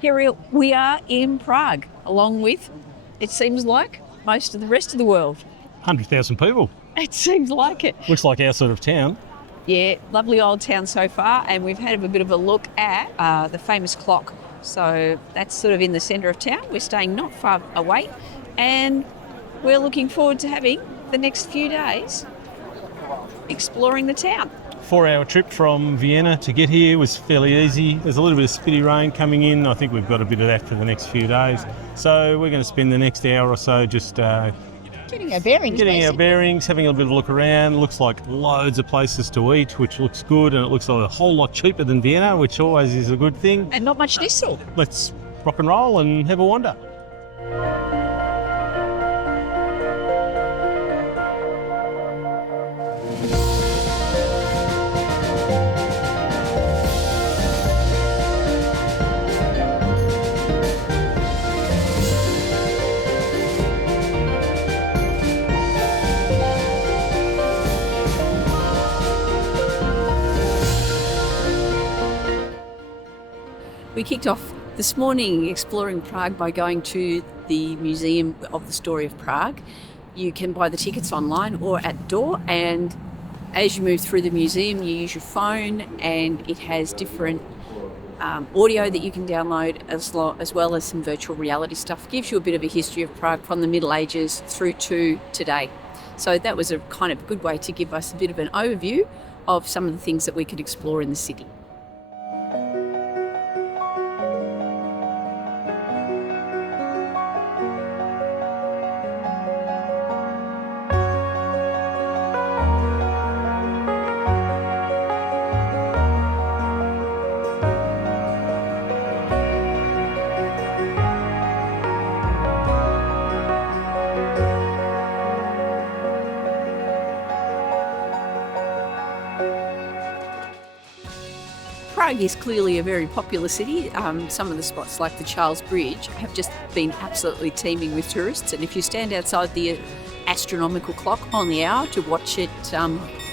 Here we are in Prague, along with, it seems like, most of the rest of the world. 100,000 people. It seems like it. Looks like our sort of town. Yeah, lovely old town so far, and we've had a bit of a look at the famous clock. So that's sort of in the centre of town. We're staying not far away, and we're looking forward to having the next few days exploring the town. 4-hour trip from Vienna to get here was fairly easy. There's a little bit of spitty rain coming in. I think we've got a bit of that for the next few days. So we're going to spend the next hour or so just Getting our bearings, having a bit of a look around. Looks like loads of places to eat, which looks good, and it looks like a whole lot cheaper than Vienna, which always is a good thing. And not much diesel. Let's rock and roll and have a wander. We kicked off this morning exploring Prague by going to the Museum of the Story of Prague. You can buy the tickets online or at the door, and as you move through the museum you use your phone, and it has different audio that you can download as well as some virtual reality stuff. It gives you a bit of a history of Prague from the Middle Ages through to today. So that was a kind of good way to give us a bit of an overview of some of the things that we could explore in the city. Prague is clearly a very popular city. Some of the spots like the Charles Bridge have just been absolutely teeming with tourists, and if you stand outside the Astronomical Clock on the hour to watch it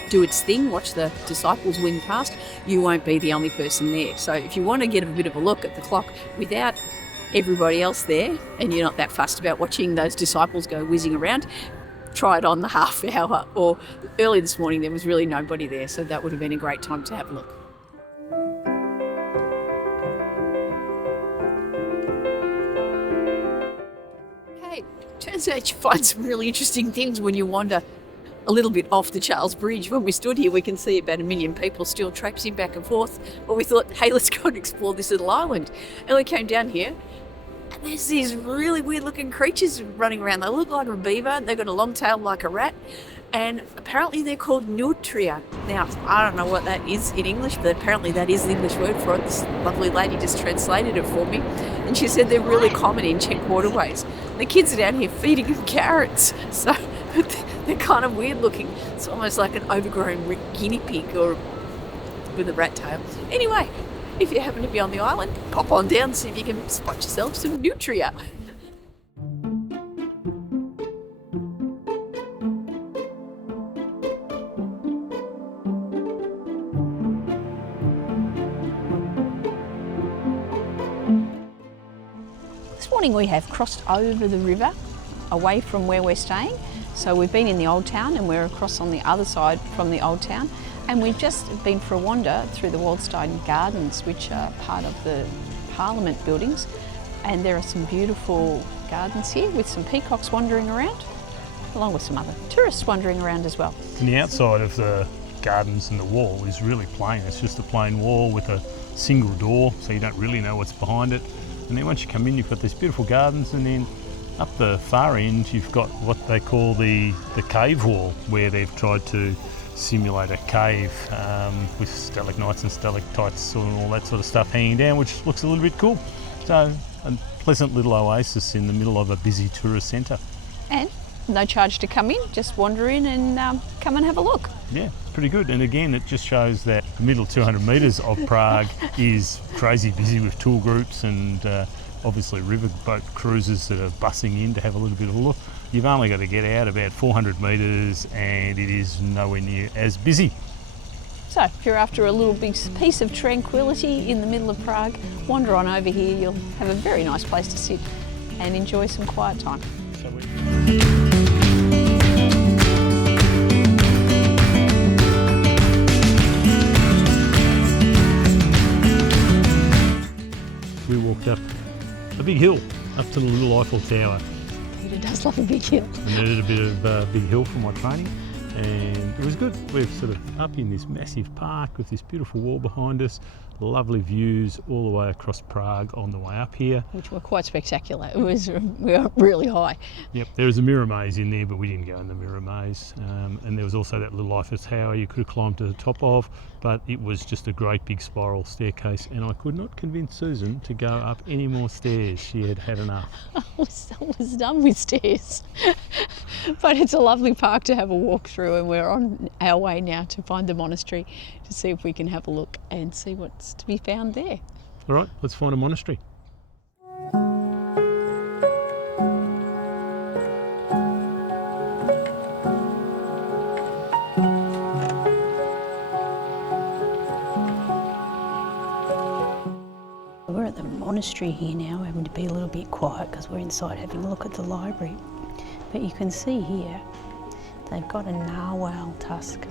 do its thing, watch the disciples wing past, you won't be the only person there. So if you want to get a bit of a look at the clock without everybody else there, and you're not that fussed about watching those disciples go whizzing around, try it on the half hour. Or early this morning there was really nobody there, so that would have been a great time to have a look. Turns out you find some really interesting things when you wander a little bit off the Charles Bridge. When we stood here, we can see about 1 million people still traipsing back and forth. But we thought, hey, let's go and explore this little island. And we came down here, and there's these really weird-looking creatures running around. They look like a beaver. They've got a long tail like a rat. And apparently they're called Nutria. Now, I don't know what that is in English, but apparently that is the English word for it. This lovely lady just translated it for me. And she said they're really common in Czech waterways. The kids are down here feeding them carrots. So they're kind of weird looking. It's almost like an overgrown guinea pig or with a rat tail. Anyway, if you happen to be on the island, pop on down and see if you can spot yourself some Nutria. This morning we have crossed over the river away from where we're staying. So we've been in the old town and we're across on the other side from the old town, and we've just been for a wander through the Wallenstein gardens, which are part of the Parliament buildings, and there are some beautiful gardens here with some peacocks wandering around, along with some other tourists wandering around as well. And the outside of the gardens and the wall is really plain. It's just a plain wall with a single door, so you don't really know what's behind it. And then once you come in, you've got these beautiful gardens, and then up the far end you've got what they call the cave wall, where they've tried to simulate a cave with stalagmites and stalactites and all that sort of stuff hanging down, which looks a little bit cool. So a pleasant little oasis in the middle of a busy tourist centre. And no charge to come in, just wander in and come and have a look. Yeah, pretty good. And again, it just shows that the middle 200 metres of Prague is crazy busy with tour groups and obviously riverboat cruises that are bussing in to have a little bit of a look. You've only got to get out about 400 metres and it is nowhere near as busy. So if you're after a little big piece of tranquility in the middle of Prague, wander on over here. You'll have a very nice place to sit and enjoy some quiet time. We walked up a big hill, up to the little Eiffel Tower. Peter does love a big hill. I needed a bit of big hill for my training, and it was good. We're sort of up in this massive park with this beautiful wall behind us, lovely views all the way across Prague on the way up here. Which were quite spectacular. We were really high. Yep, there was a mirror maze in there, but we didn't go in the mirror maze. And there was also that little Eiffel Tower you could have climbed to the top of, but it was just a great big spiral staircase, and I could not convince Susan to go up any more stairs. She had had enough. I was done with stairs. But it's a lovely park to have a walk through, and we're on our way now to find the monastery to see if we can have a look and see what's to be found there. All right, let's find a monastery. We're at the monastery here now, having to be a little bit quiet because we're inside having a look at the library. But you can see here, they've got a narwhal tusk.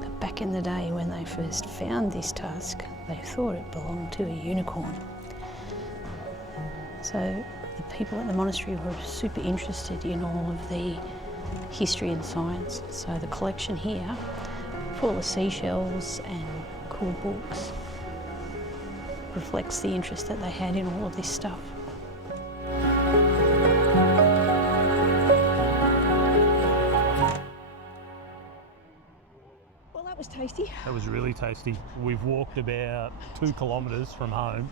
But back in the day when they first found this tusk, they thought it belonged to a unicorn. So the people at the monastery were super interested in all of the history and science. So the collection here, full of seashells and cool books, reflects the interest that they had in all of this stuff. Well, that was tasty. That was really tasty. We've walked about 2 kilometres from home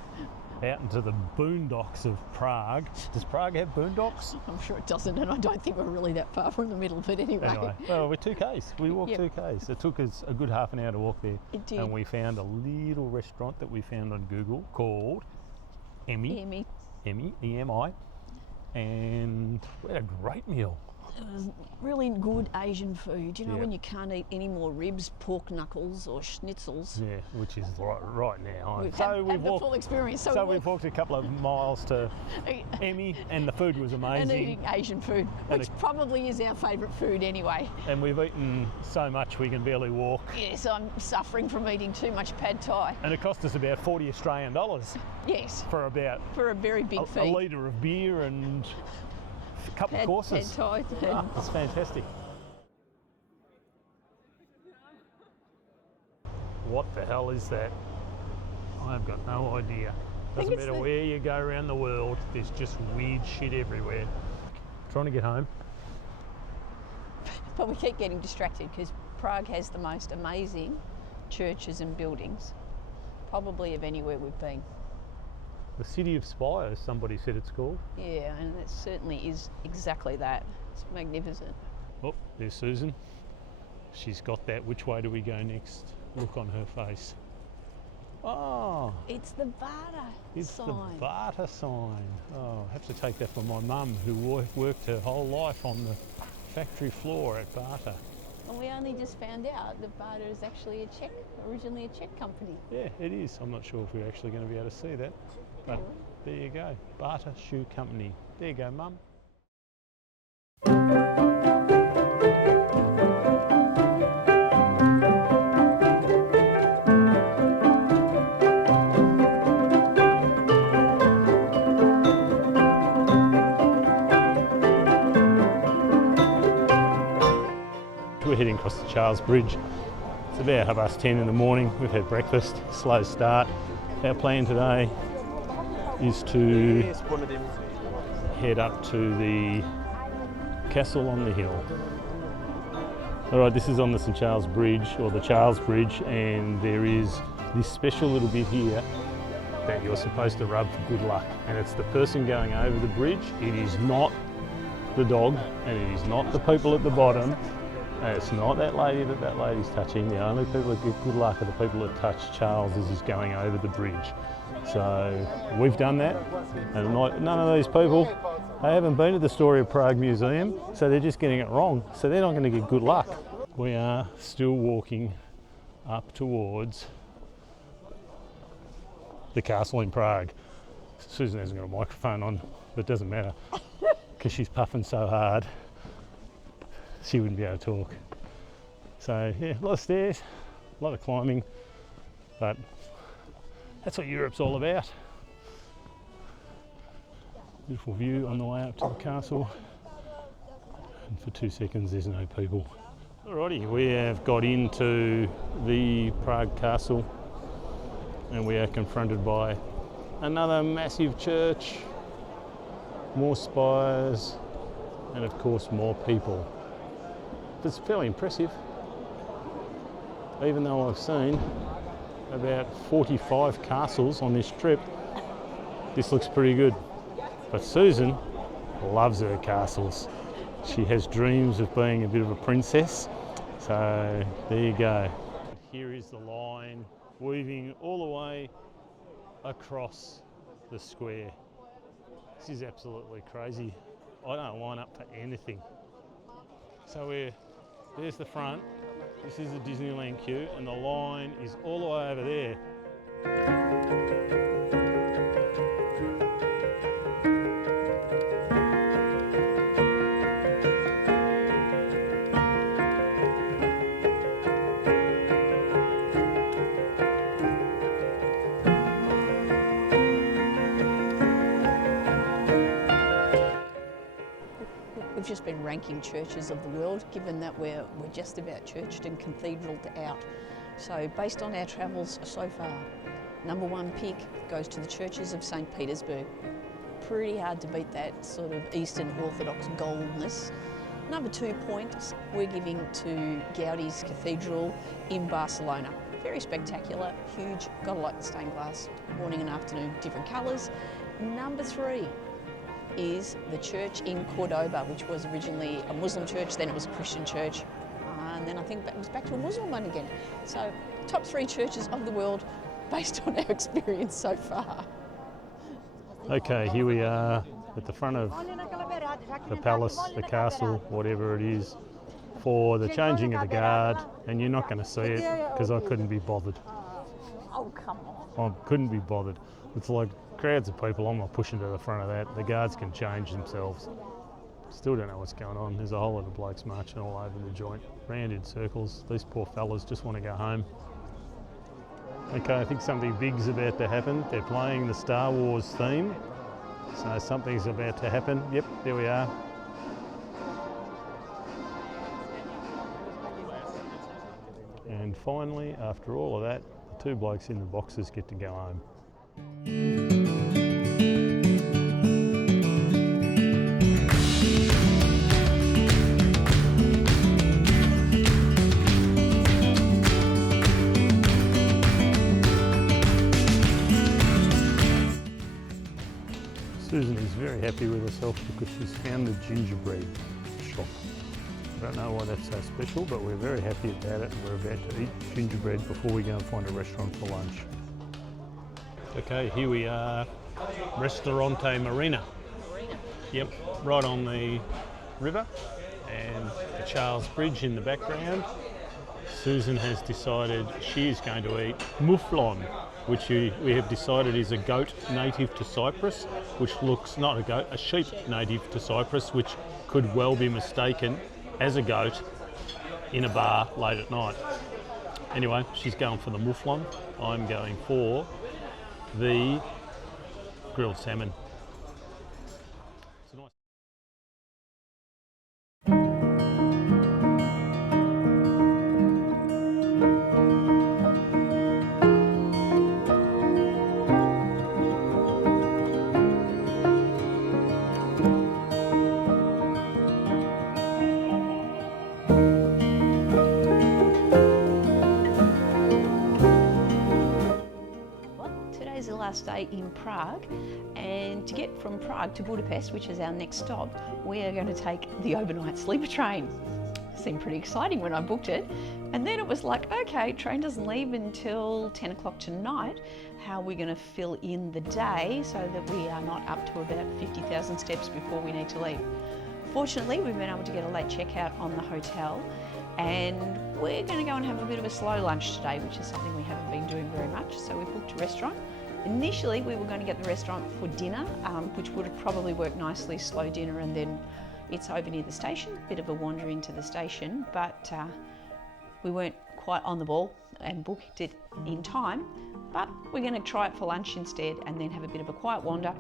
out into the boondocks of Prague. Does Prague have boondocks? I'm sure it doesn't, and I don't think we're really that far from the middle, but anyway. Well, we're 2Ks. We walked 2Ks. It took us a good half an hour to walk there. It did. And we found a little restaurant that we found on Google called Emi, E-M-I, and we had a great meal. It was really good Asian food. You know, when you can't eat any more ribs, pork knuckles or schnitzels. Yeah, which is right now. We've had the full experience. So we've walked a couple of miles to Emi, and the food was amazing. And eating Asian food, which probably is our favourite food anyway. And we've eaten so much we can barely walk. Yes, I'm suffering from eating too much pad thai. And it cost us about 40 Australian dollars. Yes. For a very big fee. A litre of beer and a couple of courses. Pad thai. It's fantastic. What the hell is that? I've got no idea. Doesn't matter where you go around the world, there's just weird shit everywhere. Trying to get home. But we keep getting distracted because Prague has the most amazing churches and buildings, probably of anywhere we've been. The city of Spires, somebody said it's called. Yeah, and it certainly is exactly that. It's magnificent. Oh, there's Susan. She's got that which way do we go next look on her face. Oh, it's the barter sign. It's the barter sign. Oh, I have to take that from my mum who worked her whole life on the factory floor at Barter. And we only just found out that Barter is actually originally a Czech company. Yeah, it is. I'm not sure if we're actually going to be able to see that. But there you go, Barter Shoe Company. There you go, Mum. We're heading across the Charles Bridge. It's about 10:30 in the morning. We've had breakfast, slow start. Our plan today is to head up to the castle on the hill. Alright, this is on the St Charles Bridge, or the Charles Bridge, and there is this special little bit here that you're supposed to rub for good luck, and it's the person going over the bridge. It is not the dog, and it is not the people at the bottom, and it's not that lady that lady's touching. The only people that get good luck are the people that touch Charles as he's going over the bridge. So we've done that, and none of these people, they haven't been to the Story of Prague Museum, so they're just getting it wrong. So they're not going to get good luck. We are still walking up towards the castle in Prague. Susan hasn't got a microphone on, but it doesn't matter because she's puffing so hard she wouldn't be able to talk. So yeah, a lot of stairs, a lot of climbing, but that's what Europe's all about. Beautiful view on the way up to the castle, and for 2 seconds there's no people. Alrighty, we have got into the Prague Castle and we are confronted by another massive church, more spires, and of course more people. It's fairly impressive, even though I've seen about 45 castles on this trip. This looks pretty good. But Susan loves her castles. She has dreams of being a bit of a princess. So there you go. Here is the line weaving all the way across the square. This is absolutely crazy. I don't line up for anything. So there's the front. This is the Disneyland queue, and the line is all the way over there. We've just been ranking churches of the world, given that we're just about churched and cathedraled out. So based on our travels so far, number 1 pick goes to the churches of St. Petersburg. Pretty hard to beat that sort of Eastern Orthodox goldness. Number 2 points we're giving to Gaudi's Cathedral in Barcelona. Very spectacular, huge, gotta like the stained glass, morning and afternoon, different colours. Number 3 is the church in Cordoba, which was originally a Muslim church, then it was a Christian church, and then I think it was back to a Muslim one again. So top 3 churches of the world based on our experience so far. Okay, here we are at the front of the palace, the castle, whatever it is, for the changing of the guard, and you're not going to see it because I couldn't be bothered. Oh, come on. I couldn't be bothered. It's like crowds of people, I'm not pushing to the front of that. The guards can change themselves. Still don't know what's going on. There's a whole lot of blokes marching all over the joint, round in circles. These poor fellas just want to go home. Okay, I think something big's about to happen. They're playing the Star Wars theme, so something's about to happen. Yep, there we are. And finally, after all of that, the 2 blokes in the boxes get to go home. Susan is very happy with herself because she's found the gingerbread shop. I don't know why that's so special, but we're very happy about it, and we're about to eat gingerbread before we go and find a restaurant for lunch. Okay, here we are, Ristorante Marina. Yep, right on the river, and the Charles Bridge in the background. Susan has decided she is going to eat mouflon, which we have decided is a goat native to Cyprus, which looks, not a goat, a sheep native to Cyprus, which could well be mistaken as a goat in a bar late at night. Anyway, she's going for the mouflon. I'm going for the grilled salmon. It's a nice. Last day in Prague, and to get from Prague to Budapest, which is our next stop, we are going to take the overnight sleeper train. Seemed pretty exciting when I booked it, and then it was like, okay, train doesn't leave until 10 o'clock tonight. How are we going to fill in the day so that we are not up to about 50,000 steps before we need to leave? Fortunately, we've been able to get a late checkout on the hotel, and we're going to go and have a bit of a slow lunch today, which is something we haven't been doing very much. So we booked a restaurant. Initially we were going to get the restaurant for dinner, which would have probably worked nicely, slow dinner, and then it's over near the station, bit of a wander into the station, but we weren't quite on the ball and booked it in time. But we're going to try it for lunch instead and then have a bit of a quiet wander,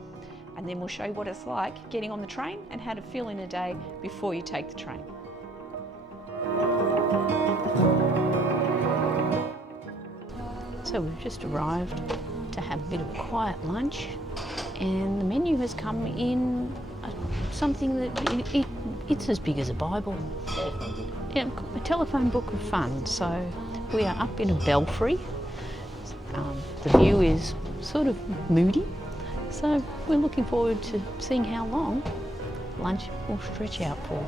and then we'll show you what it's like getting on the train and how to fill in a day before you take the train. So we've just arrived to have a bit of a quiet lunch, and the menu has come in something that it's as big as a Bible. Yeah, a telephone book of fun. So we are up in a belfry. The view is sort of moody, so we're looking forward to seeing how long lunch will stretch out for.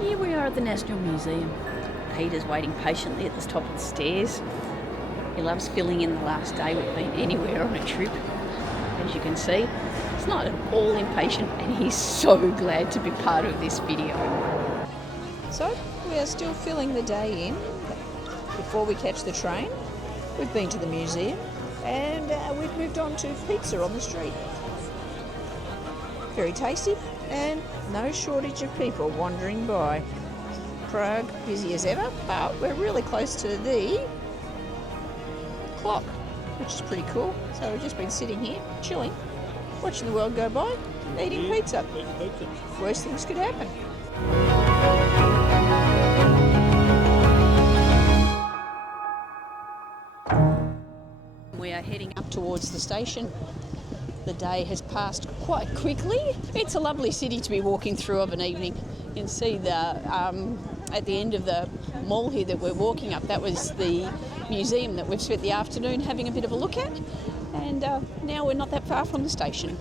Here we are at the National Museum. Peter's waiting patiently at the top of the stairs. He loves filling in the last day we've been anywhere on a trip. As you can see, he's not at all impatient, and he's so glad to be part of this video. So we are still filling the day in before we catch the train. We've been to the museum, and we've moved on to pizza on the street. Very tasty, and no shortage of people wandering by. Prague, busy as ever, but we're really close to the clock, which is pretty cool. So we've just been sitting here, chilling, watching the world go by, eating pizza. Worst things could happen. We are heading up towards the station. The day has passed quite quickly. It's a lovely city to be walking through of an evening. You can see at the end of the mall here that we're walking up, that was the museum that we've spent the afternoon having a bit of a look at, and now we're not that far from the station.